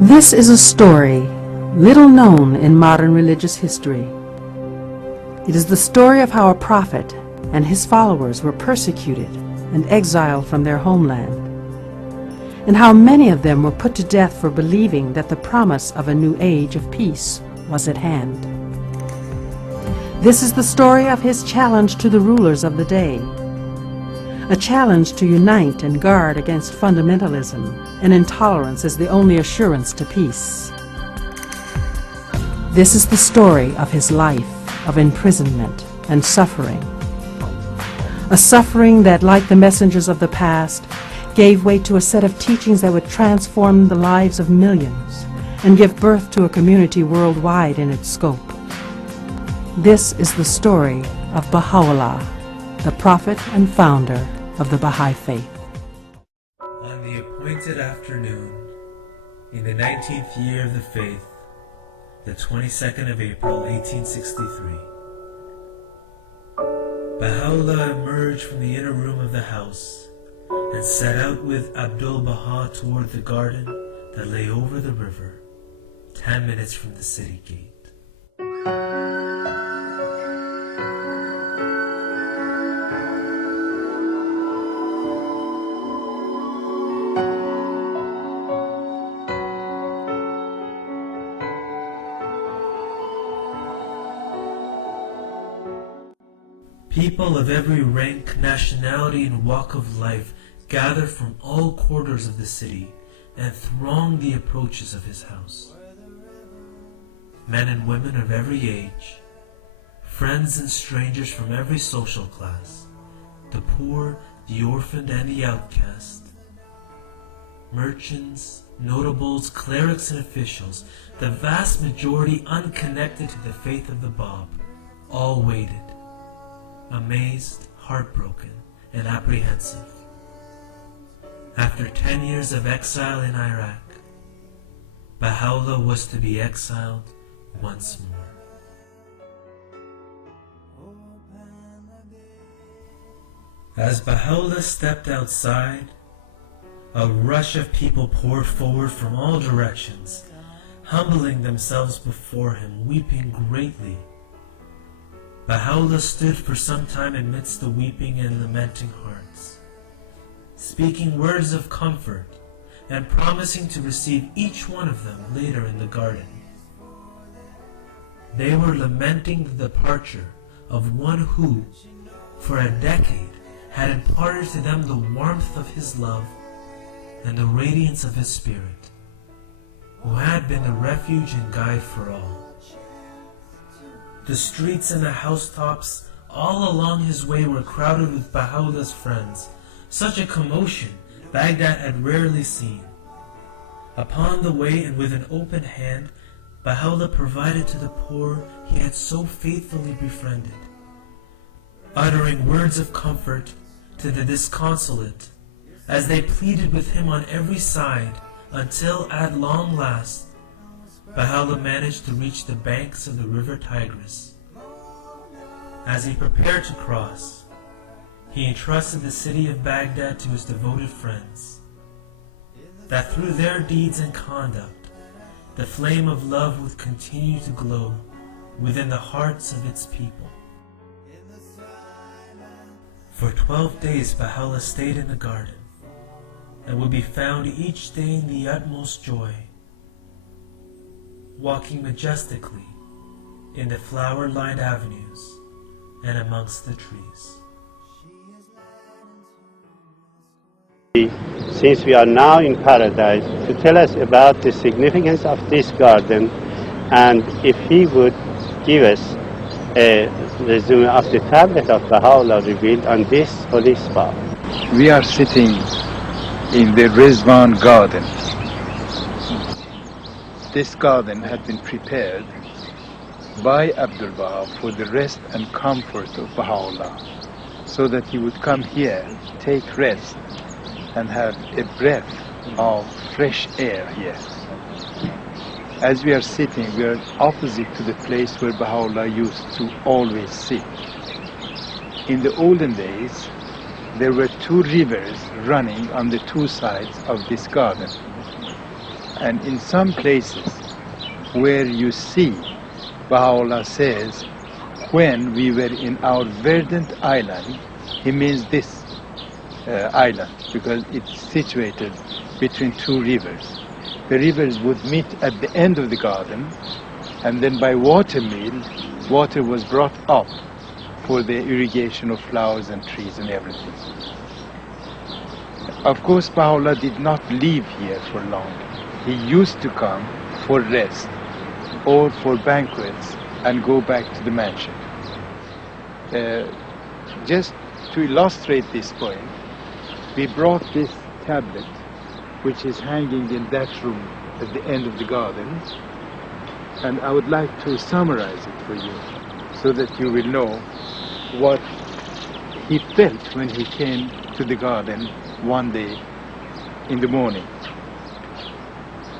This is a story little known in modern religious history. It is the story of how a prophet and his followers were persecuted and exiled from their homeland, and how many of them were put to death for believing that the promise of a new age of peace was at hand. This is the story of his challenge to the rulers of the day, a challenge to unite and guard against fundamentalism and intolerance as the only assurance to peace. This is the story of his life of imprisonment and suffering, a suffering that, like the messengers of the past, gave way to a set of teachings that would transform the lives of millions and give birth to a community worldwide in its scope. This is the story of Baha'u'llah, the prophet and founder of the Baha'i faith. On the appointed afternoon, in the 19th year of the faith, the 22nd of April, 1863, Baha'u'llah emerged from the inner room of the house and set out with Abdul-Baha toward the garden that lay over the river, 10 minutes from the city gate. People of every rank, nationality, and walk of life gathered from all quarters of the city and thronged the approaches of his house. Men and women of every age, friends and strangers from every social class, the poor, the orphaned, and the outcast, merchants, notables, clerics, and officials, the vast majority unconnected to the faith of the Bab, all waited, amazed, heartbroken, and apprehensive. After 10 years of exile in Iraq, Baha'u'llah was to be exiled once more. As Baha'u'llah stepped outside, a rush of people poured forward from all directions, humbling themselves before him, weeping greatly. Baha'u'llah stood for some time amidst the weeping and lamenting hearts, speaking words of comfort and promising to receive each one of them later in the garden. They were lamenting the departure of one who, for a decade, had imparted to them the warmth of his love and the radiance of his spirit, who had been the refuge and guide for all. The streets and the housetops all along his way were crowded with Baha'u'llah's friends. Such a commotion Baghdad had rarely seen. Upon the way and with an open hand, Baha'u'llah provided to the poor he had so faithfully befriended, uttering words of comfort to the disconsolate as they pleaded with him on every side until, at long last, Baha'u'llah managed to reach the banks of the river Tigris. As he prepared to cross, he entrusted the city of Baghdad to his devoted friends, that through their deeds and conduct, the flame of love would continue to glow within the hearts of its people. For 12 days Baha'u'llah stayed in the garden, and would be found each day in the utmost joy, walking majestically in the flower-lined avenues and amongst the trees. Since we are now in paradise, to tell us about the significance of this garden, and if he would give us a resume of the tablet of Baha'u'llah revealed on this holy spot. We are sitting in the Ridvan garden. This garden had been prepared by Abdul-Baha for the rest and comfort of Baha'u'llah, so that he would come here, take rest, and have a breath of fresh air here. As we are sitting, we are opposite to the place where Baha'u'llah used to always sit. In the olden days, there were two rivers running on the two sides of this garden. And in some places where you see Baha'u'llah says, when we were in our verdant island, he means this island because it's situated between two rivers. The rivers would meet at the end of the garden, and then by water mill, water was brought up for the irrigation of flowers and trees and everything. Of course, Baha'u'llah did not live here for long. He used to come for rest or for banquets and go back to the mansion. Just to illustrate this point, we brought this tablet, which is hanging in that room at the end of the garden, and I would like to summarize it for you so that you will know what he felt when he came to the garden one day in the morning.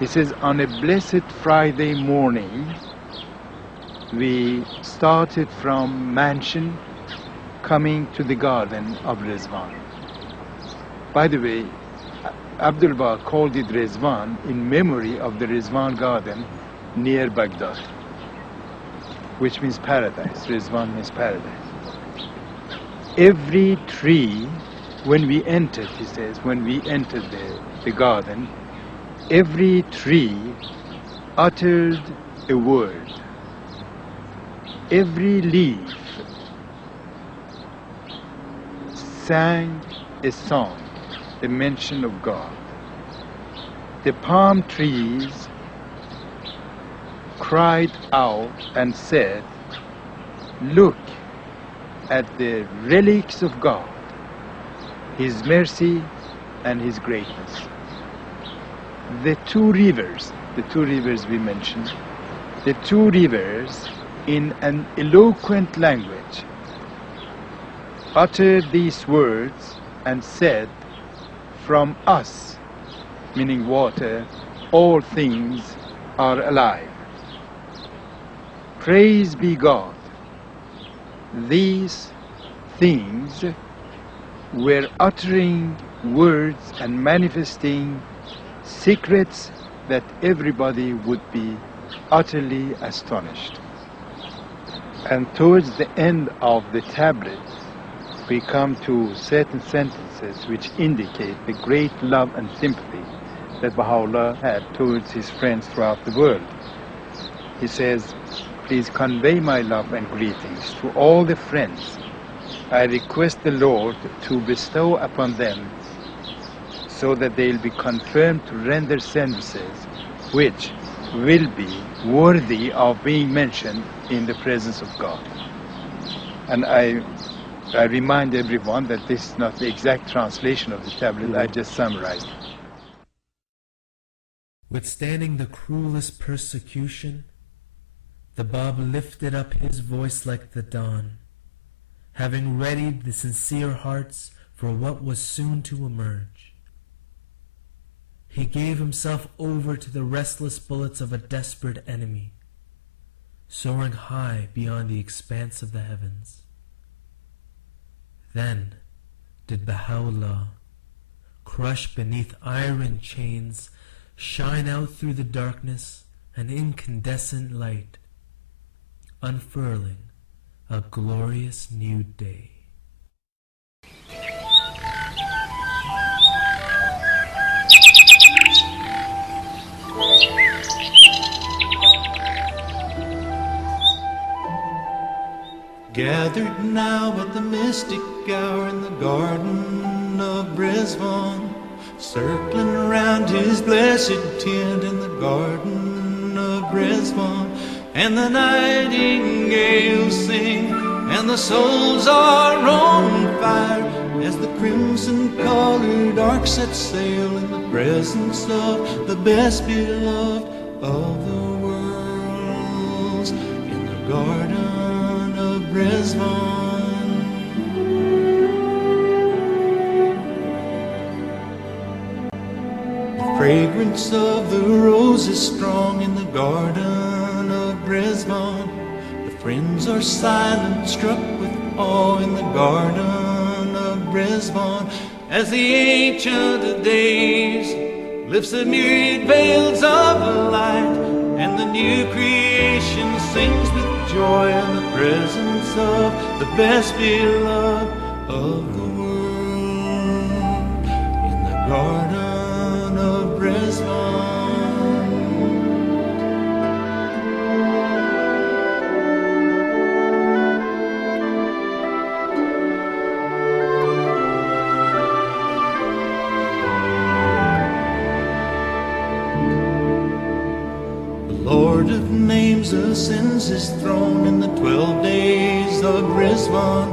He says, on a blessed Friday morning, we started from mansion coming to the garden of Ridvan. By the way, Abdul Baha called it Ridvan in memory of the Ridvan garden near Baghdad, which means paradise. Ridvan means paradise. Every tree, when we entered, he says, when we entered the garden, every tree uttered a word. Every leaf sang a song, a mention of God. The palm trees cried out and said, look at the relics of God, His mercy and His greatness. The two rivers we mentioned, the two rivers in an eloquent language uttered these words and said, from us, meaning water, all things are alive. Praise be God. These things were uttering words and manifesting secrets that everybody would be utterly astonished. And towards the end of the tablet, we come to certain sentences which indicate the great love and sympathy that Baha'u'llah had towards his friends throughout the world. He says, please convey my love and greetings to all the friends. I request the Lord to bestow upon them so that they will be confirmed to render services which will be worthy of being mentioned in the presence of God. And I remind everyone that this is not the exact translation of the tablet, I just summarized it. Withstanding the cruelest persecution, the Bab lifted up his voice like the dawn, having readied the sincere hearts for what was soon to emerge. He gave himself over to the restless bullets of a desperate enemy, soaring high beyond the expanse of the heavens. Then did Baha'u'llah, crushed beneath iron chains, shine out through the darkness an incandescent light, unfurling a glorious new day. Gathered now at the mystic hour in the garden of Ridvan, circling around his blessed tent in the garden of Ridvan, and the nightingales sing, and the souls are on fire, as the crimson-colored ark sets sail in the presence of the best beloved of the worlds, in the garden of Ridvan. The fragrance of the rose is strong in the garden of Ridvan. The friends are silent, struck with awe in the garden of Ridvan, as the Ancient of Days lifts the myriad veils of light, and the new creation sings with joy in the presence of the best beloved of the world, in the Garden of Ridvan. Lord of names ascends his throne in the 12 days of Ridvan.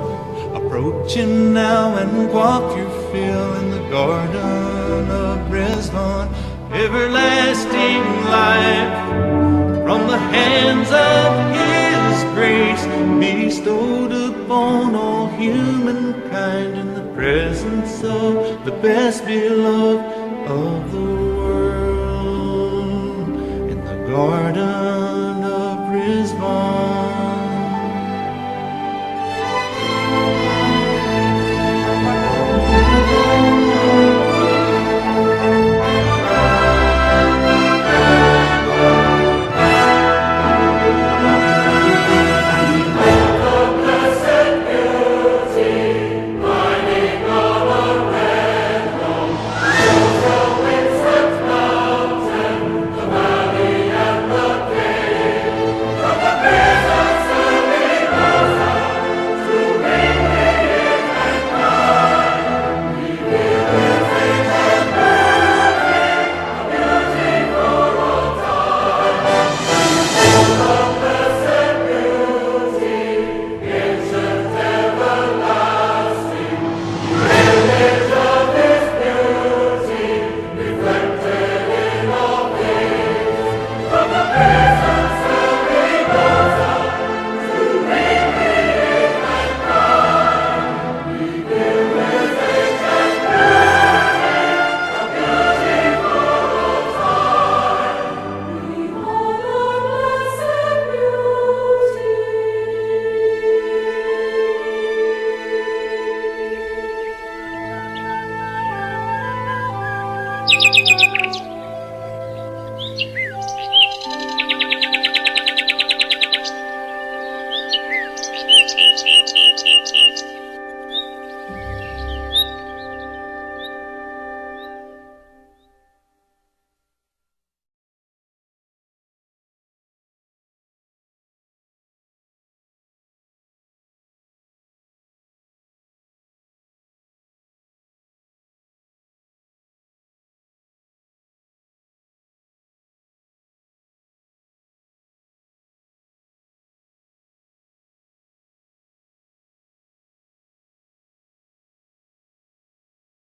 Approach him now and quaff your fill in the Garden of Ridvan. Everlasting life from the hands of his grace, bestowed upon all humankind in the presence of the best beloved of the world, in the Garden